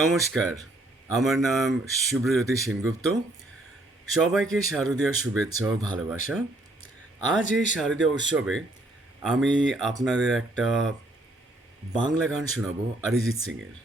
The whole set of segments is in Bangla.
নমস্কার, আমার নাম শুভ্রজ্যোতি সেনগুপ্ত। সবাইকে শারদীয় শুভেচ্ছা ও ভালোবাসা। আজ এই শারদীয় উৎসবে আমি আপনাদের একটা বাংলা গান শোনাবো অরিজিৎ সিংয়ের।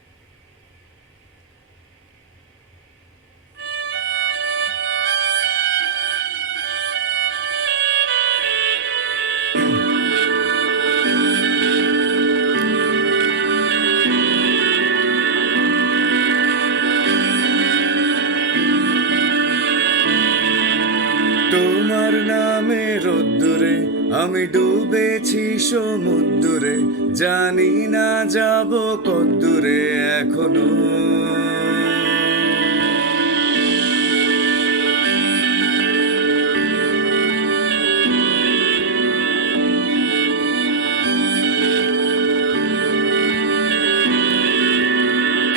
তোমার নামে রোদ্দুরে আমি ডুবেছি সমুদ্রে, জানি না যাব কদ্দূরে এখনো।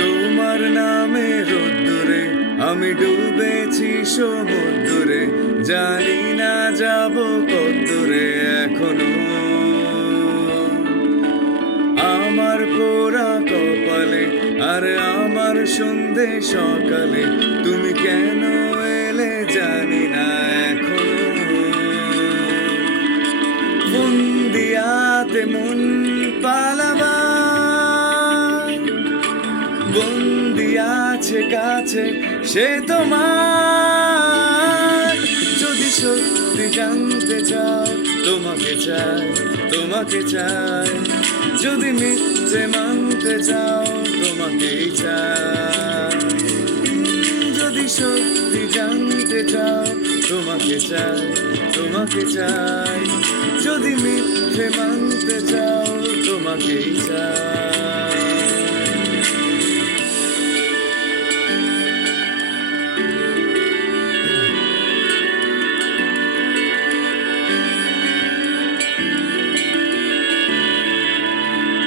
তোমার নামে রোদ্দুরে আমি ডুবেছি সমুদ্রে, জানি না যাব কদ্দূরে এখনো। আমার পোড়া কপালে আর আমার সন্ধে সকালে তুমি কেন এলে জানি না এখনো। বন্দিয়াতে মন পালাবা, বন্দি আছে কাছে সে তোমার। যদি সত্যি জানতে চাও তোমাকে চাই, তোমাকে চাই। যদি মিথ্যে মানতে চাও তোমাকেই চাই। যদি সত্যি জানতে চাও তোমাকে চাই, তোমাকে চাই। যদি মিথ্যে মানতে চাও তোমাকেই চাই।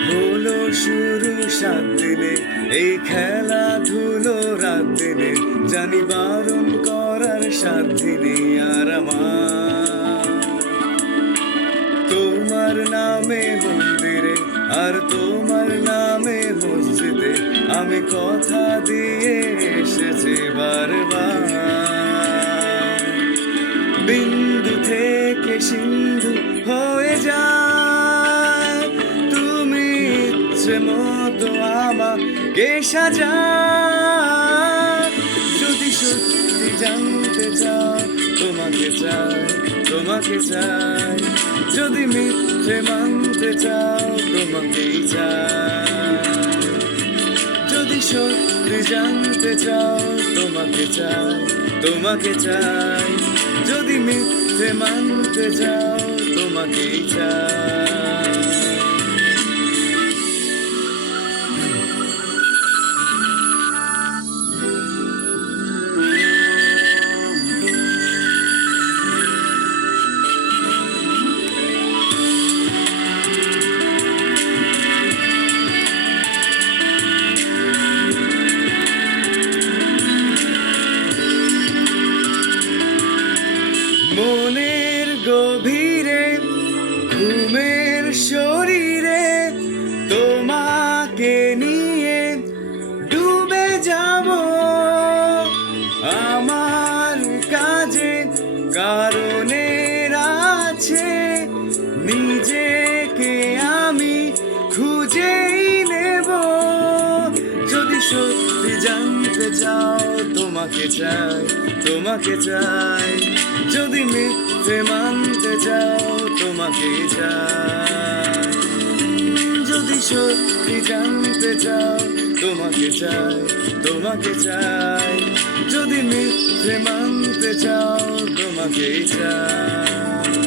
হলো শুরু 7 দিনে এই খেলাধুলো রাত দিনে, জানি বারণ করার সাধ্যি নেই আর আমার। তোমার নামে মন্দিরে আর তোমার নামে মসজিদে আমি কথা দিয়ে এসেছি বারবার। বিন্দু থেকে সিন্ধু হয়ে যায় তুমি ইচ্ছে মতো আমাকে সাজা। যদি সত্যি জানতে চাও তোমাকে চাই, তোমাকে চাই। যদি মিথ্যে মানতে চাও তোমাকেই চাই। যদি সত্যি জানতে চাও তোমাকে চাই, তোমাকে চাই। যদি মিথ্যে মানতে চাও তোমাকেই চাই। মনের গভীরে ঘুমের শরীরে তোমাকে নিয়ে ডুবে যাব। আমার কাজে কারণের আছে, নিজেকে আমি খুঁজেই নেব। যদি সত্যি জানতে চাও তোমাকে চাই, তোমাকে চাই। যদি মিথ্যে মানতে চাও তোমাকে চাই। যদি সত্যি জানতে চাও তোমাকে চাই, তোমাকে চাই। যদি মিথ্যে মানতে চাও তোমাকে চাই।